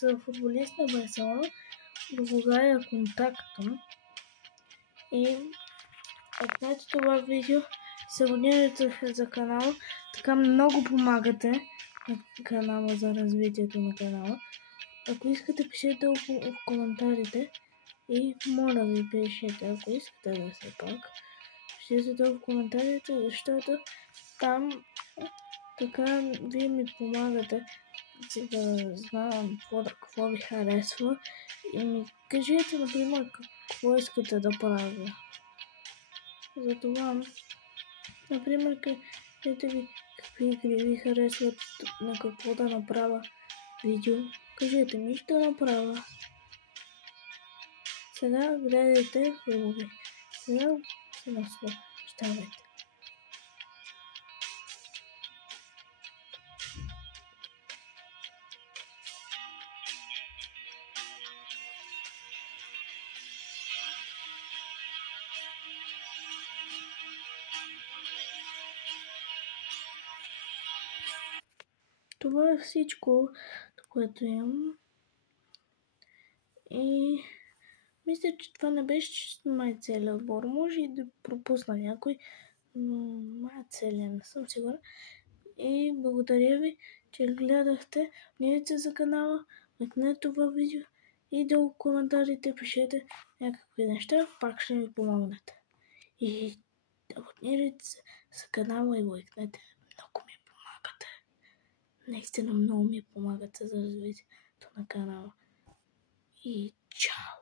с футболист на Барселона, България контактом. И отнете това видео, се абонирайте за канала, така много помагате на канала за развитието на канала. Ако искате, пишете в коментарите и моля ви пишете, ако искате да се пак. Пишете в коментарите, защото там така вие ми помагате да знам какво ви харесва и ми кажете, например, какво искате да правя. Затова, например, кажете ви какви игри ви харесват, на какво да направя видео. Кажете ми, ще направя. Сега гледайте филми. Сега се наслаждавайте. Това е всичко, което имам. И мисля, че това не беше май целият отбор. Може и да пропусна някой, но май целият не съм сигурен. И благодаря ви, че гледахте. Абонирайте за канала, лайкнете това видео и долу в коментарите пишете някакви неща, пак ще ми помогнете. И абонирайте се за канала и лайкнете. Много ми помагате. Наистина много ми помагате за развитието на канала. И чао!